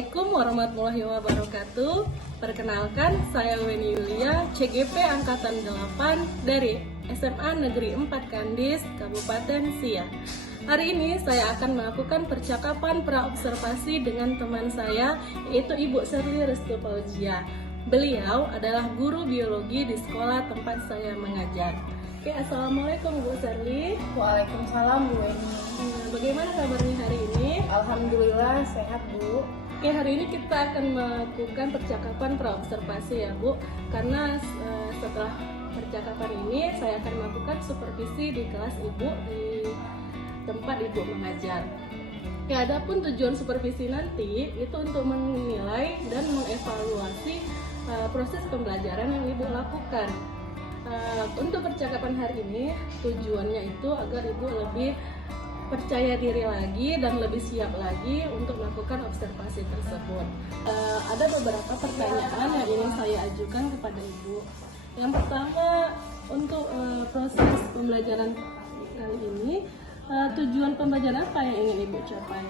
Assalamualaikum warahmatullahi wabarakatuh. Perkenalkan, saya Weni Yulia, CGP Angkatan 8 dari SMA Negeri 4 Kandis, Kabupaten Siak. Hari ini saya akan melakukan percakapan praobservasi dengan teman saya, yaitu Ibu Sherly Restu Fauzia. Beliau adalah guru biologi di sekolah tempat saya mengajar. Oke, Assalamualaikum Bu Sherly. Waalaikumsalam Bu Weni. Bagaimana kabarnya hari ini? Alhamdulillah sehat Bu. Oke, hari ini kita akan melakukan percakapan praobservasi ya Bu. Karena setelah percakapan ini saya akan melakukan supervisi di kelas Ibu di tempat Ibu mengajar. Oke, adapun tujuan supervisi nanti itu untuk menilai dan mengevaluasi proses pembelajaran yang Ibu lakukan. Untuk percakapan hari ini tujuannya itu agar Ibu lebih percaya diri lagi dan lebih siap lagi untuk melakukan observasi tersebut. Ada beberapa pertanyaan yang ingin saya ajukan kepada Ibu. Yang pertama, untuk proses pembelajaran kali ini, tujuan pembelajaran apa yang ingin Ibu capai?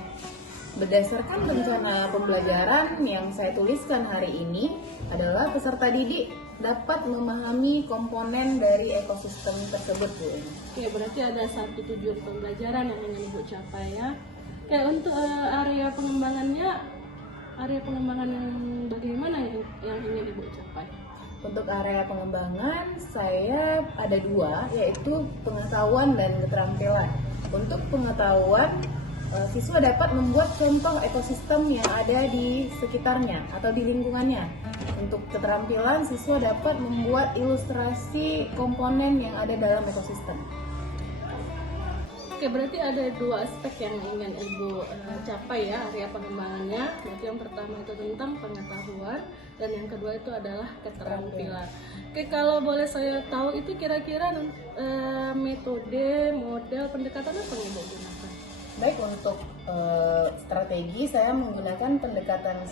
Berdasarkan rencana pembelajaran yang saya tuliskan hari ini adalah peserta didik dapat memahami komponen dari ekosistem tersebut Bu. Oke, berarti ada satu tujuan pembelajaran yang ingin Ibu capai ya. Oke, untuk area pengembangan yang bagaimana yang ingin Ibu capai? Untuk area pengembangan saya ada dua, yaitu pengetahuan dan keterampilan. Untuk pengetahuan, siswa dapat membuat contoh ekosistem yang ada di sekitarnya atau di lingkungannya. Untuk keterampilan, siswa dapat membuat ilustrasi komponen yang ada dalam ekosistem. Oke, berarti ada dua aspek yang ingin Ibu capai ya area pengembangannya. Berarti yang pertama itu tentang pengetahuan dan yang kedua itu adalah keterampilan. Oke, kalau boleh saya tahu itu kira-kira metode, model pendekatan apa yang Ibu gunakan? Baik, untuk strategi saya menggunakan pendekatan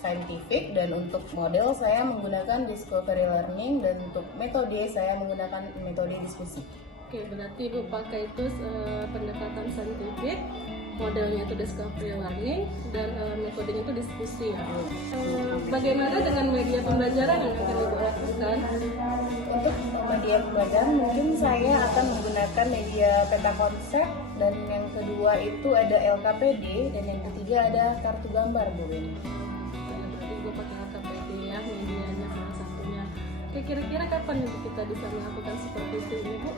saintifik dan untuk model saya menggunakan discovery learning dan untuk metode saya menggunakan metode diskusi. Oke, berarti Ibu pakai itu pendekatan saintifik, modelnya itu discovery learning dan metodenya itu diskusi ya. Bagaimana dengan media pembelajaran yang akan Ibu lakukan? Untuk media pembelajaran mungkin saya akan menggunakan media peta konsep dan yang kedua itu ada LKPD dan yang ketiga ada kartu gambar Bu. Berarti Ibu pakai LKPD ya medianya salah satunya. Oke, kira-kira kapan Ibu kita bisa melakukan supervisi ini Bu?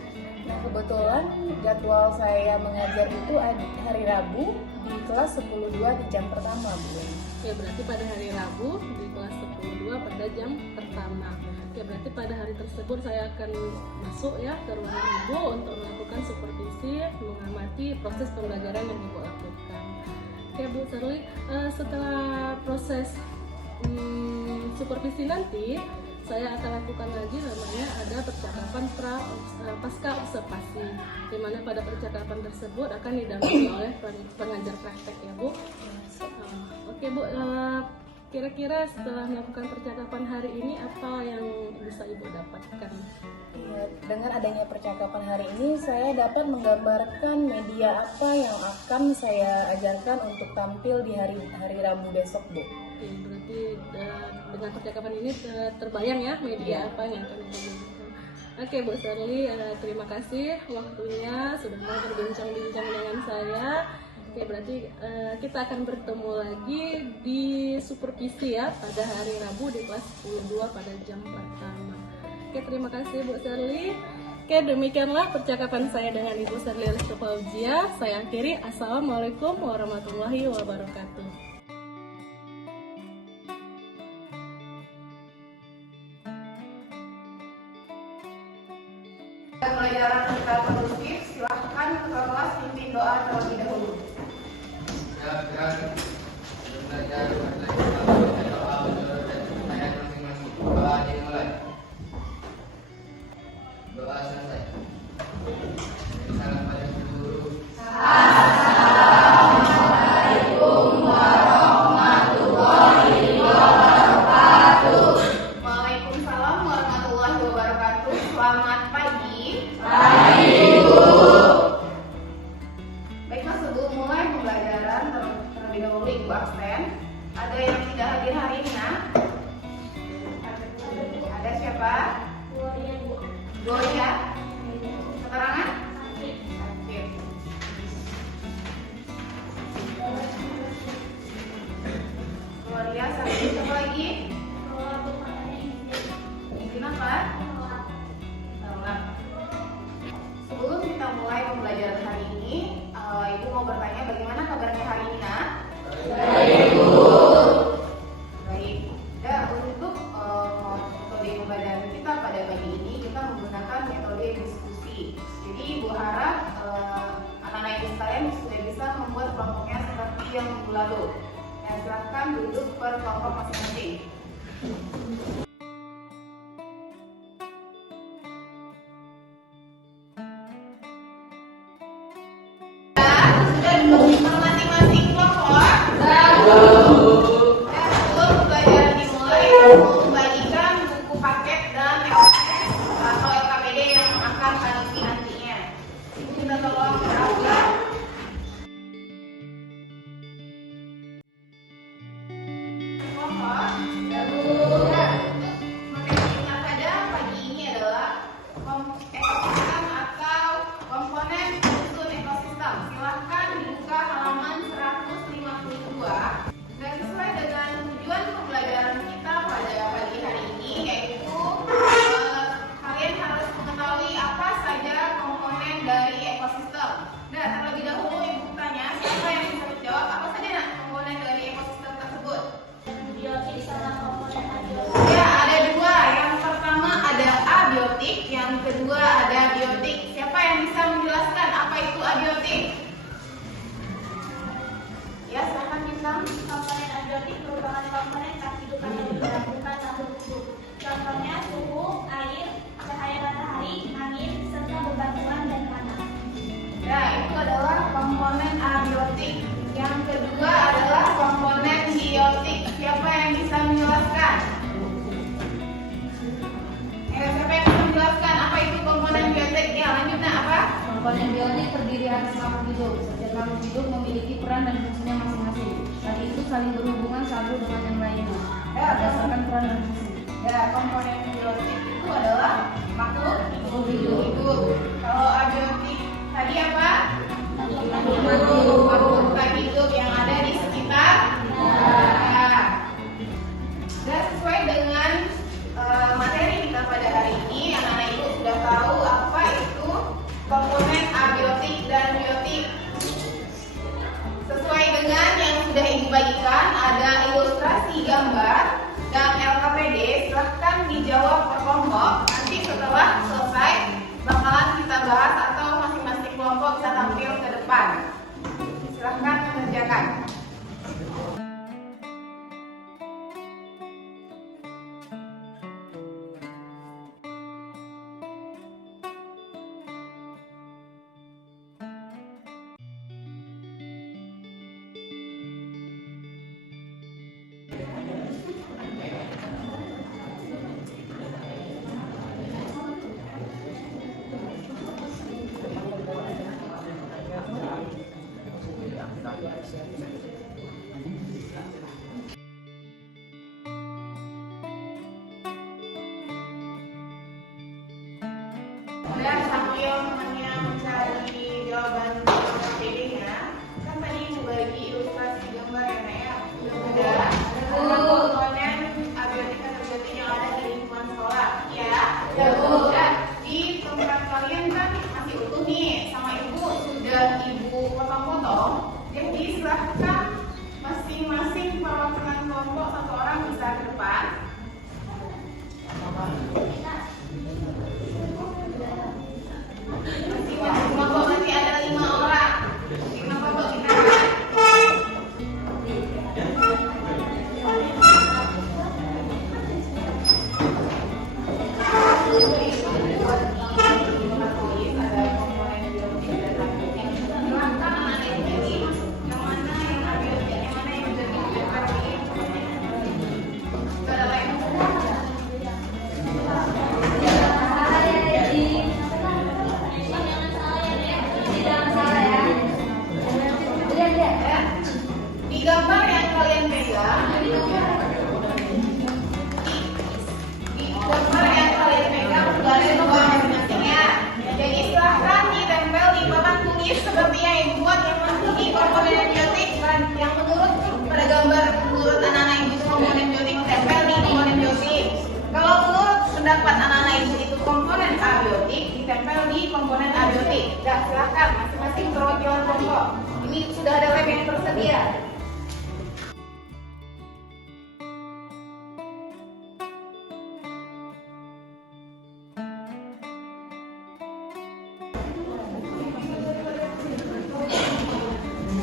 Nah, kebetulan jadwal saya mengajar itu hari Rabu di kelas 10.2 di jam pertama Bu. Oke, berarti pada hari Rabu di kelas 10.2 pada jam pertama. Oke, berarti pada hari tersebut saya akan masuk ya ke ruangan Ibu untuk melakukan supervisi, mengamati proses pembelajaran yang Ibu lakukan. Oke Bu Sherly, setelah proses supervisi nanti, saya akan lakukan lagi namanya ada percakapan pasca observasi, di mana pada percakapan tersebut akan didampingi oleh pengajar praktek ya Bu. Oke Bu, kira-kira setelah melakukan percakapan hari ini apa yang bisa Ibu dapatkan? Ya, dengan adanya percakapan hari ini saya dapat menggambarkan media apa yang akan saya ajarkan untuk tampil di hari Rabu besok Bu. Oke, berarti dengan percakapan ini terbayang ya media apa yang akan Ibu gunakan. Oke Bu Sherly, terima kasih waktunya sudah mau berbincang-bincang dengan saya. Oke, berarti kita akan bertemu lagi di supervisi ya pada hari Rabu di kelas 10.2 pada jam pertama. Oke, terima kasih Bu Sherly. Oke, demikianlah percakapan saya dengan Ibu Sherly Restu Fauzia. Saya akhiri. Assalamualaikum warahmatullahi wabarakatuh. Pembelajaran kita produktif, silahkan ke kelas pimpin doa terlebih dahulu. Doa selesai. Salam pada guru. Waalaikumsalam warahmatullahi wabarakatuh. Selamat pagi. Baiklah, sebelum mulai pembelajaran terlebih dahulu Ibu absen. tidak hadir hari ini, nah? Ada siapa? Gloria. Keterangan? Sakit. Gloria sakit. Siapa lagi? Izin apa? Tolak. Sebelum kita mulai pembelajaran hari ini, Ibu mau bertanya bagaimana kabarnya hari ini, nak? Baik, Bu. Baik. Dan untuk metode pembelajaran kita pada pagi ini, kita menggunakan metode diskusi. Jadi Ibu harap anak-anak Ibu sekalian sudah bisa membuat kelompoknya seperti yang minggu lalu. Dan silahkan duduk per kelompok masing-masing. Sudah duduk per masing-masing kelompok? Dan sebelum pembelajaran dimulai, aku membagikan buku paket dan atau LKPD yang akan kalian isi nantinya. Ibu minta tolong berangkat. Kelompok. Materi kita pada pagi ini adalah ekosistem atau komponen susun ekosistem. Silahkan dibuka halaman 152. Dan sesuai dengan tujuan pembelajaran kita pada pagi hari ini, yaitu kalian harus mengetahui apa saja komponen dari ekosistem. Nah, terlebih dahulu Ibu tanya, siapa yang bisa menjawab apa saja nak komponen dari ekosistem tersebut? Biotik sama komponen abiotik. Ya, ada dua. Yang pertama ada abiotik, yang kedua ada biotik. Siapa yang bisa menjelaskan apa itu abiotik? Ya, silakan bintang. Komponen abiotik merupakan komponen kehidupan yang berkelanjutan makhluk hidup. Contohnya suhu, air, cahaya matahari, angin, serta bebatuan dan tanah. Ya, itu adalah komponen abiotik. Yang kedua adalah komponen biotik. Siapa yang bisa menjelaskan? Siapa yang bisa menjelaskan apa itu komponen biotik? Ya, lanjut nak apa? Komponen biotik terdiri atas makhluk hidup. Setiap makhluk hidup memiliki peran dan fungsinya masing-masing. Tadi itu saling berhubungan satu dengan yang lainnya berdasarkan peran dan fungsi. Ya, komponen biotik itu adalah makhluk hidup. Kalau abiotik tadi apa? Makhluk hidup yang ada di sekitar. Ya. Dan sesuai dengan materi kita pada hari ini, anak-anak Ibu sudah tahu apa itu komponen abiotik dan biotik. Sesuai dengan yang sudah Ibu bagikan, ada ilustrasi Ya, silakan masing-masing perwakilan kelompok. Ini sudah ada lab yang tersedia.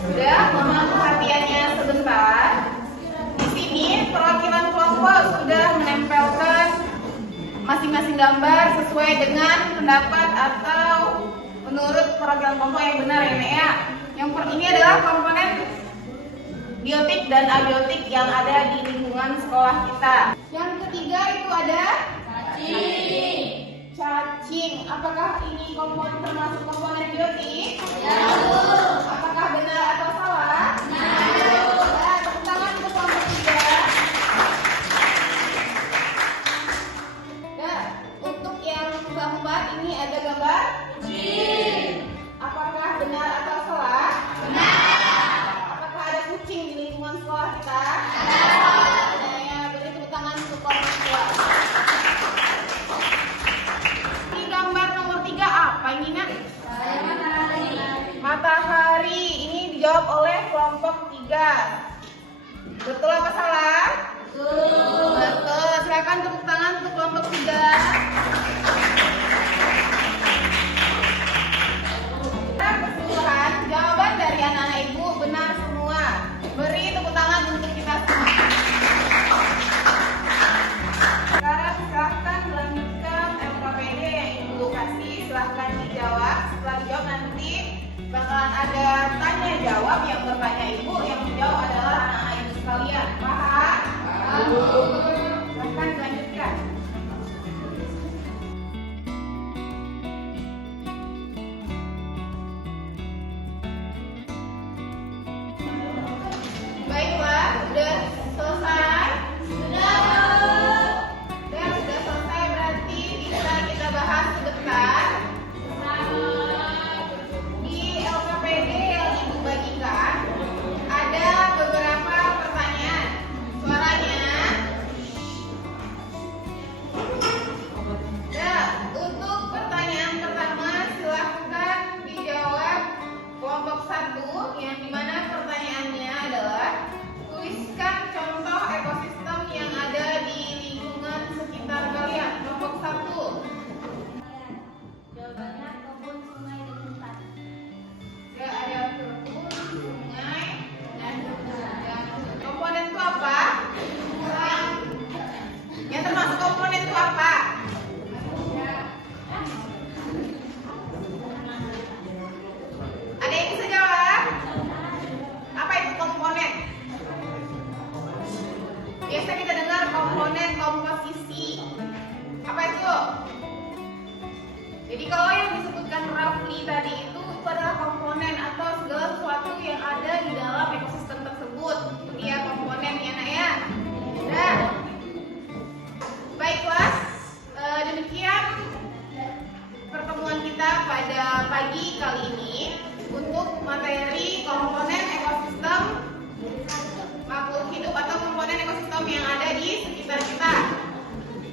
Sudah, mohon perhatiannya sebentar. Di sini perwakilan kelompok sudah menempelkan masing-masing gambar sesuai dengan pendapat atau menurut perwakilan kelompok yang benar ya Nek ya. Ini adalah komponen biotik dan abiotik yang ada di lingkungan sekolah kita. Yang ketiga itu ada cacing. Apakah ini komponen termasuk komponen biotik? Apakah benar atau salah? Nah, tepuk tangan untuk kelompok 3. Nah, untuk yang keempat ini ada gambar apakah benar atau salah? Apakah ada kucing di lingkungan sekolah kita? Nah, ya, beri tepuk tangan untuk kelompok 2. Ini gambar nomor 3 apa ini Nak? Matahari. Ini dijawab oleh kelompok 3. Betul apa salah? Betul. Silakan tepuk tangan untuk kelompok 3. Keseluruhan jawaban dari anak-anak ibu benar semua. Beri tepuk tangan untuk kita semua. Sekarang silahkan melanjutkan LKPD yang ibu kasih. Silahkan dijawab. Setelah dijawab nanti bakalan ada tanya jawab. Yang bertanya ibu, yang menjawab adalah anak-anak ibu sekalian. Paham? Silahkan dilanjutkan. Baiklah, sudah selesai? Sudah selesai, berarti bisa kita bahas sebentar. Di LKPD yang ibu bagikan ada beberapa pertanyaan. Suaranya. Nah, untuk pertanyaan pertama silahkan dijawab kelompok 1, yang dimana pertanyaannya adalah tuliskan contoh ekosistem yang ada di lingkungan sekitar kalian. Kelompok 1. Jawabannya kebun, sungai, dan hutan. Ya, ada kebun, sungai, dan hutan. Komponen itu apa? Yang termasuk komponen itu apa? Ada yang bisa jawab? Apa itu komponen? Biasa kita dengar komponen komposisi. Apa itu? Jadi kalau yang disebutkan roughly tadi itu adalah komponen atau segala sesuatu yang ada di dalam ekosistem tersebut. Itu dia komponen ya Nak ya. Nah, baiklah, demikian pertemuan kita pada pagi kali ini untuk materi komponen ekosistem makhluk hidup atau komponen ekosistem yang ada di sekitar kita.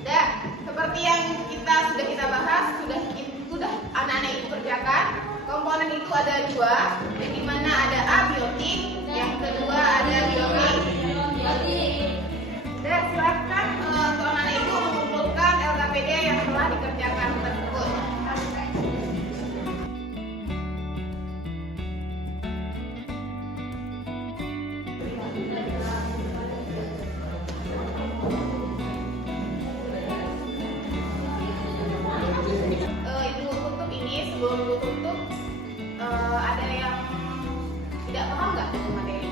Dan seperti yang sudah kita bahas, sudah anak-anak ibu kerjakan. Komponen itu ada 2, yang dimana ada abiotik, yang kedua ada biotik. Dan silakan untuk anak-anak ibu mengumpulkan LKPD yang telah dikerjakan tersebut. Ibu tutup ini, sebelum ibu tutup, ada yang tidak paham nggak dengan materi?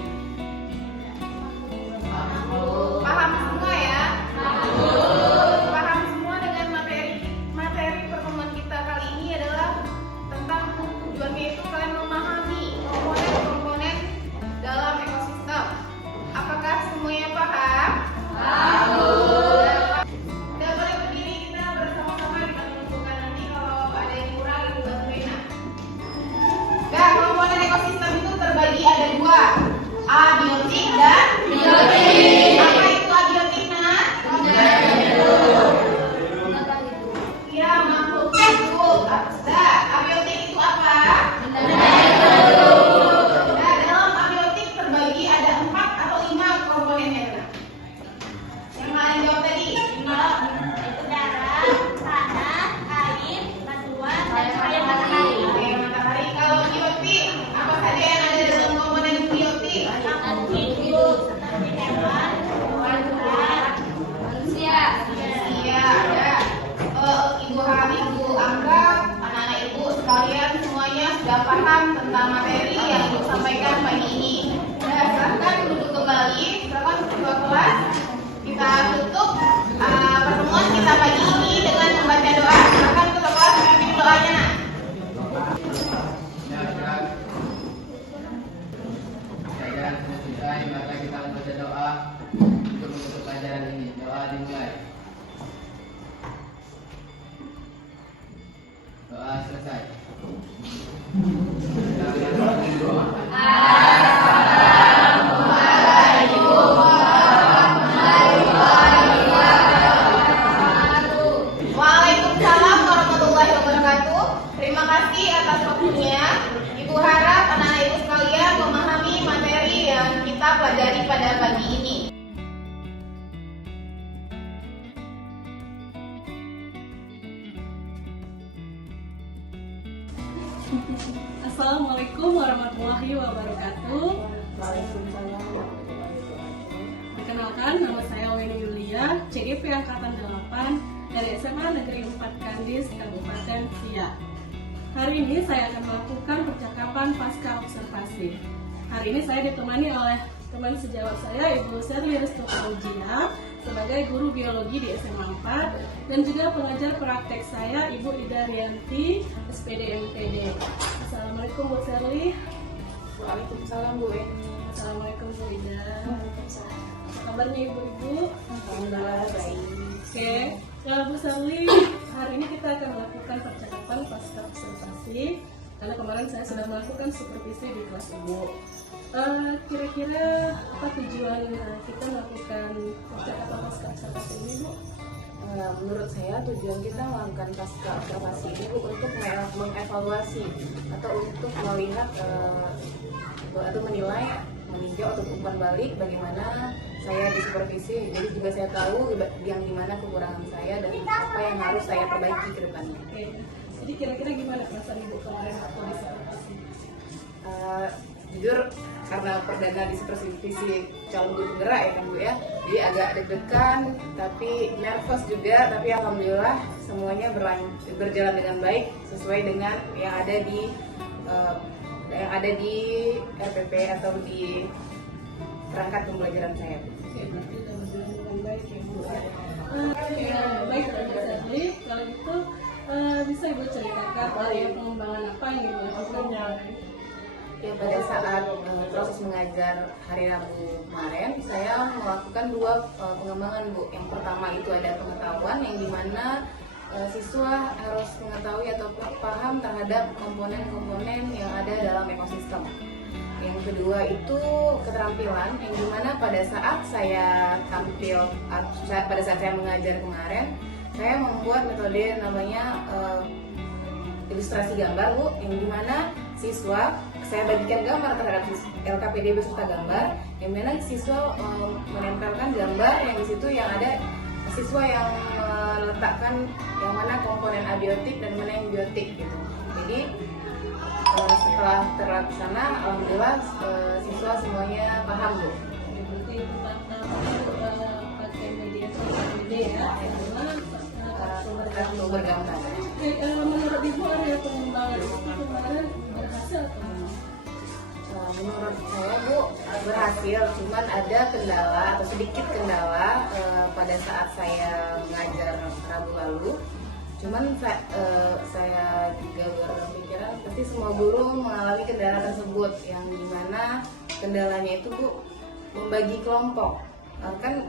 materi yang Ibu sampaikan pagi ini. Silakan duduk kembali, silakan ketua kelas. Kita tutup pertemuan kita pagi ini dengan membaca doa. Silakan ketua kelas memimpin doanya. Pelajaran sudah selesai, maka kita membaca doa untuk menutup pelajaran ini. Doa dimulai. Doa selesai. Waalaikumsalam warahmatullahi wabarakatuh. Terima kasih atas waktunya. Ibu harap anak-anak ibu sekalian memahami materi yang kita pelajari pada pagi ini. Assalamualaikum warahmatullahi wabarakatuh. Perkenalkan, nama saya Weni Yulia, CGP Angkatan 8 dari SMA Negeri 4 Kandis, Kabupaten Siak. Hari ini saya akan melakukan percakapan pasca observasi. Hari ini saya ditemani oleh teman sejawat saya, Ibu Serli Restu Fauzia, sebagai guru biologi di SMA 4, dan juga pengajar praktek saya, Ibu Ida Rianti, SPD MPD. Assalamualaikum Bu Serli. Waalaikumsalam Bu Eni. Assalamualaikum Bu Ida. Apa kabarnya Ibu-Ibu? Alhamdulillah baik. Oke, Bu Serli, hari ini kita akan melakukan percakapan pasca observasi karena kemarin saya sudah melakukan supervisi di kelas Ibu. Kira-kira apa tujuan kita melakukan percakapan pasca observasi ini, Bu? Menurut saya tujuan kita melakukan pasca observasi ini untuk mengevaluasi atau untuk melihat atau menilai, meninjau atau umpan balik bagaimana saya di supervisi. Jadi juga saya tahu yang dimana kekurangan saya dan apa yang harus saya perbaiki ke depannya. Oke, jadi kira-kira gimana perasaan Ibu kemarin waktu di supervisi? Jujur karena perdana di supervisi calon guru penggerak ya kan Bu ya, jadi agak deg-degan tapi nervous juga, tapi alhamdulillah semuanya berjalan dengan baik sesuai dengan yang ada di RPP atau di perangkat pembelajaran saya. Oke, berarti sudah berjalan dengan baik ya Bu. Baik Bu Serli, kalau gitu bisa Ibu ceritakan pengembangan apa yang Ibu lakukan? Ya, pada saat proses mengajar hari Rabu kemarin, saya melakukan dua pengembangan Bu. Yang pertama itu ada pengetahuan yang dimana siswa harus mengetahui atau paham terhadap komponen-komponen yang ada dalam ekosistem. Yang kedua itu keterampilan yang dimana pada saat saya mengajar kemarin, saya membuat metode namanya ilustrasi gambar Bu, yang dimana siswa saya bagikan gambar terhadap LKPD beserta gambar, yang mana siswa menempelkan gambar yang di situ yang ada siswa yang meletakkan yang mana komponen abiotik dan mana yang biotik gitu. Jadi setelah terlaksana, alhamdulillah siswa semuanya paham Bu. Berarti pertama pakai media sosial ya, Kartu bergambar. Menurut Ibu area pengembangan itu kemarin berhasil atau belum? Menurut saya Bu berhasil, cuman ada kendala atau sedikit kendala pada saat saya mengajar Rabu lalu. Cuman saya juga berpikiran pasti semua guru mengalami kendala tersebut, yang dimana kendalanya itu Bu membagi kelompok. Kan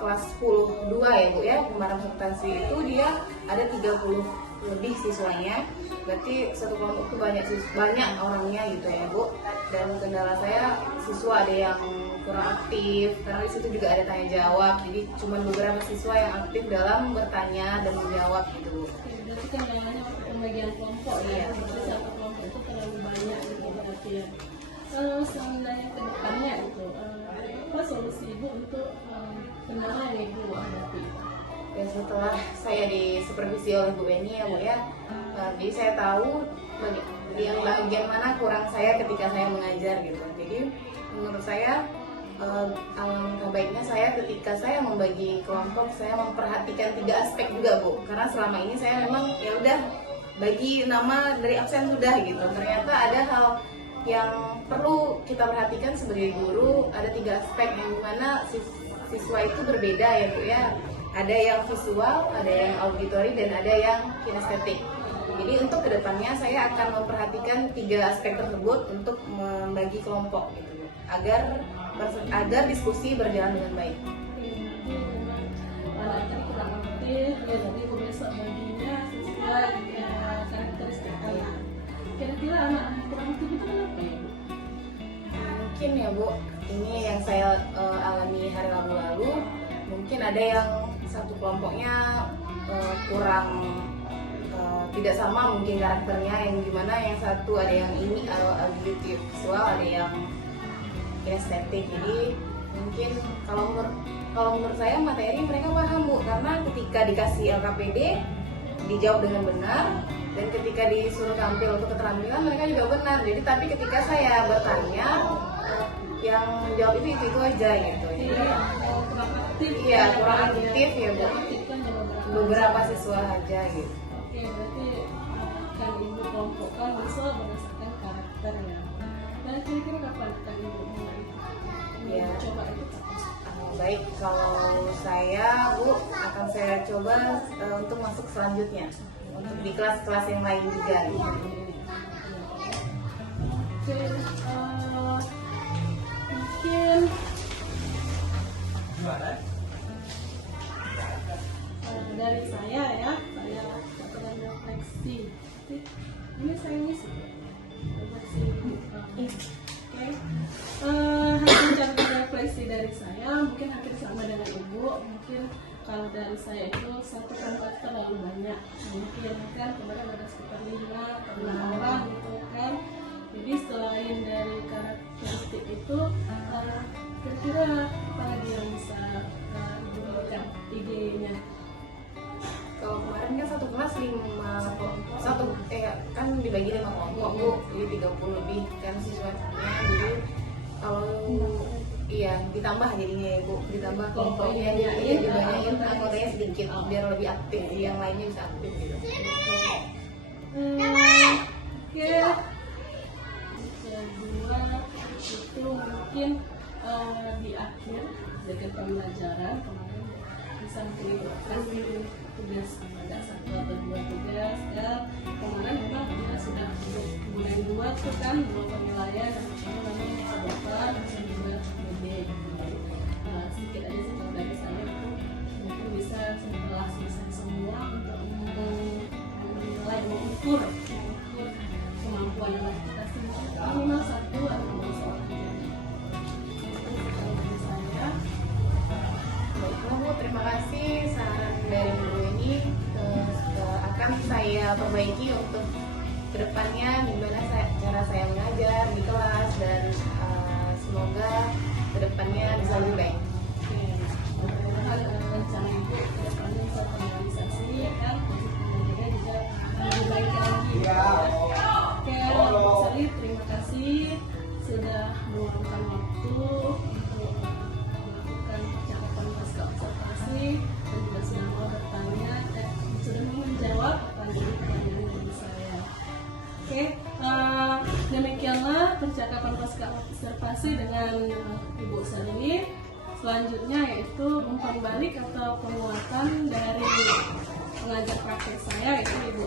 kelas 10-2 ya Bu ya, kemarin substansi itu dia ada 30 lebih siswanya, berarti satu kelompok itu banyak orangnya gitu ya Bu. Dan kendala saya siswa ada yang kurang aktif karena di situ juga ada tanya jawab, jadi cuma beberapa siswa yang aktif dalam bertanya dan menjawab gitu Bu. Berarti kendalanya pembagian kelompok ya, berarti satu kelompok itu terlalu banyak gitu berarti ya. Kalau seandainya ke depannya itu apa solusi Ibu untuk kendala yang Ibu hadapi? Ya, setelah saya disupervisi oleh Bu Eni ya Bu ya, jadi saya tahu bagian mana kurang saya ketika saya mengajar gitu. Jadi menurut saya alangkah baiknya saya ketika saya membagi kelompok, saya memperhatikan 3 aspek juga Bu, karena selama ini saya memang ya udah bagi nama dari absen sudah gitu. Ternyata ada hal yang perlu kita perhatikan sebagai guru, ada 3 aspek yang dimana siswa itu berbeda ya Bu ya. Ada yang visual, ada yang auditory, dan ada yang kinestetik. Jadi untuk kedepannya saya akan memperhatikan 3 aspek tersebut untuk membagi kelompok gitu, agar diskusi berjalan dengan baik. Anak tadi kurang aktif, ya jadi besok baginya sesuai karakteristik anak. Kira-kira anak kurang aktif itu kenapa ya Bu? Mungkin ya Bu, ini yang saya alami hari lalu, mungkin ada yang satu kelompoknya kurang tidak sama mungkin karakternya, yang gimana yang satu ada yang ini ability visual, ada yang kinestetik. Jadi mungkin kalau menurut saya materi mereka paham Bu, karena ketika dikasih LKPD dijawab dengan benar, dan ketika disuruh tampil untuk keterampilan mereka juga benar. Jadi tapi ketika saya bertanya, yang menjawab itu aja gitu. Jadi Kurang aktif. iya, kurang aktif ya Bu. Aktifkan Beberapa siswa aja gitu. Oke, berarti akan Ibu kelompokkan besok berdasarkan karakter ya. Nah, kira-kira kapan akan Ibu mulai Ya. coba itu kapan? Baik, kalau saya Bu akan saya coba untuk masuk selanjutnya, untuk di kelas-kelas yang lain juga gitu. Oke, mungkin dari saya ya, saya akan refleksi. Ini saya ngisi refleksi. Oke, hasil catatan refleksi dari saya mungkin hampir sama dengan Ibu. Mungkin kalau dari saya itu 1 kelompok terlalu banyak. Mungkin kan kemarin ada sekitar 5 orang gitu kan. Jadi selain dari karakteristik itu, kira-kira apa lagi yang bisa Ibu berikan idenya? Kalau kemarin kan satu kelas 5 kan dibagi 5 kelompok Bu, jadi 30 lebih kan siswanya. Jadi kalau ditambah jadinya ya Bu, ditambah kelompoknya, jadi dibanyakin anggotanya sedikit biar lebih aktif, yang lainnya bisa aktif gitu. Oke, kedua itu mungkin di akhir dari pembelajaran kemarin bisa mungkin kasih tugas ada 1 atau 2 tugas ya. Kemarin memang kita sudah mulai buat tuh kan 2 penilaian dan namanya sahabat dan juga BD. Sedikit aja sih kalau dari saya itu mungkin bisa setelah selesai semua untuk menilai, mengukur kemampuan anak kita minimal 1 atau 2 soal aja. Itu saya. Baiklah Bu, terima kasih saran dari Bu ini akan saya perbaiki untuk kedepannya gimana cara saya mengajar di kelas, dan semoga kedepannya bisa lebih baik. Rencana Ibu kedepannya bisa finalisasi ya kan, untuk pengajarnya juga lebih baik lagi. Oke, Bu Sari, terima kasih sudah meluangkan waktu untuk melakukan percakapan pasca observasi dan juga sudah mau bertanya, sudah mau menjawab pertanyaan dari saya. Oke, demikianlah percakapan pasca observasi dengan Ibu Sari. Selanjutnya yaitu umpan balik atau penguatan dari pengajar praktek saya, yaitu Ibu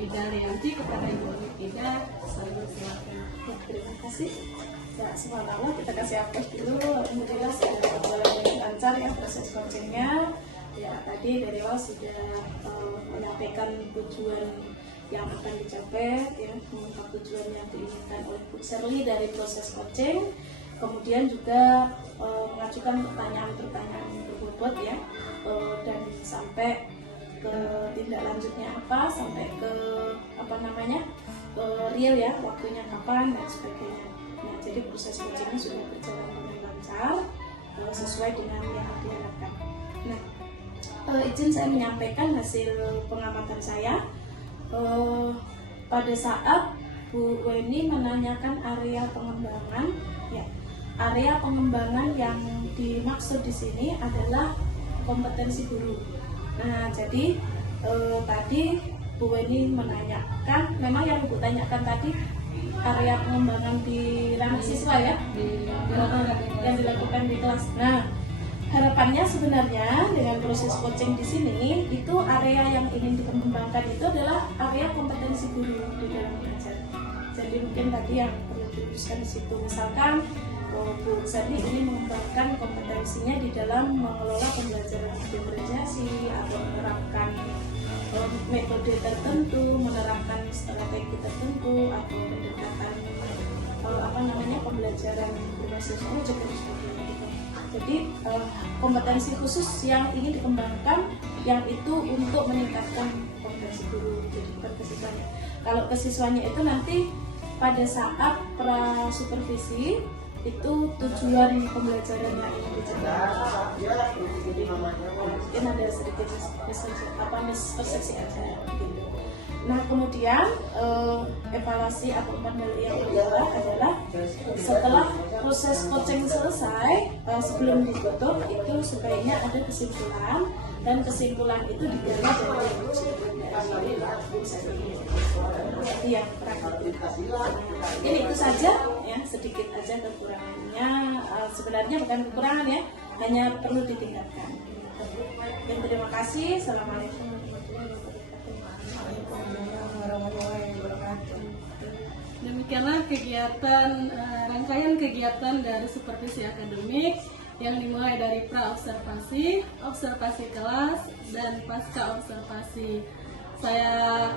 Ida Rianti kepada Ibu Ida. Saya silakan. Terima kasih. Ya, semangatnya kita kasih aktif dulu. Alhamdulillah sudah berjalan dengan lancar ya proses coachingnya. Ya, tadi dari awal sudah menyampaikan tujuan yang akan dicapai, ya, mengungkap tujuan yang diinginkan oleh Bu Shirley dari proses coaching. Kemudian juga mengajukan pertanyaan-pertanyaan berbobot ya, dan sampai ke tindak lanjutnya apa, sampai ke real ya, waktunya kapan dan sebagainya. Nah, jadi proses coachingnya sudah berjalan dengan lancar sesuai dengan yang diharapkan. Nah, izin saya menyampaikan hasil pengamatan saya. Pada saat Bu Weni menanyakan area pengembangan, ya, area pengembangan yang dimaksud di sini adalah kompetensi guru. Nah, jadi tadi Bu Weni menanyakan, memang yang Ibu tanyakan tadi area pengembangan di ranah siswa ya, yang dilakukan di kelas. Nah, harapannya sebenarnya dengan proses coaching di sini itu area yang ingin dikembangkan itu adalah area kompetensi guru di dalam belajar. Jadi mungkin tadi yang perlu diluruskan di situ, misalkan Bu Sadi ini mengembangkan kompetensinya di dalam mengelola pembelajaran diferensiasi atau menerapkan metode tertentu, menerapkan strategi tertentu atau pendekatan pembelajaran berbasis project dan sebagainya gitu. Jadi kompetensi khusus yang ingin dikembangkan yang itu untuk meningkatkan kompetensi guru, jadi bukan ke siswanya. Kalau ke siswanya itu nanti pada saat pra supervisi itu tujuan pembelajarannya ingin dicapai. Jadi mungkin ada sedikit mispersepsi aja gitu. Nah kemudian evaluasi atau penilaian yang kedua adalah setelah proses coaching selesai, sebelum ditutup itu sebaiknya ada kesimpulan, dan kesimpulan itu digali dari uji yang terakhir. Ini itu saja ya, sedikit aja kekurangannya. Sebenarnya bukan kekurangan ya, hanya perlu ditingkatkan. Dan terima kasih. Assalamualaikum warahmatullahi wabarakatuh. Demikianlah kegiatan rangkaian kegiatan dari supervisi akademik yang dimulai dari pra-observasi, observasi kelas, dan pasca observasi. Saya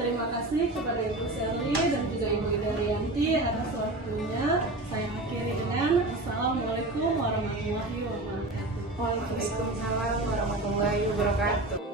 terima kasih kepada Ibu Sherly dan juga Ibu Ida Rianti atas waktunya. Saya akhiri dengan Assalamualaikum warahmatullahi wabarakatuh. Waalaikumsalam warahmatullahi wabarakatuh.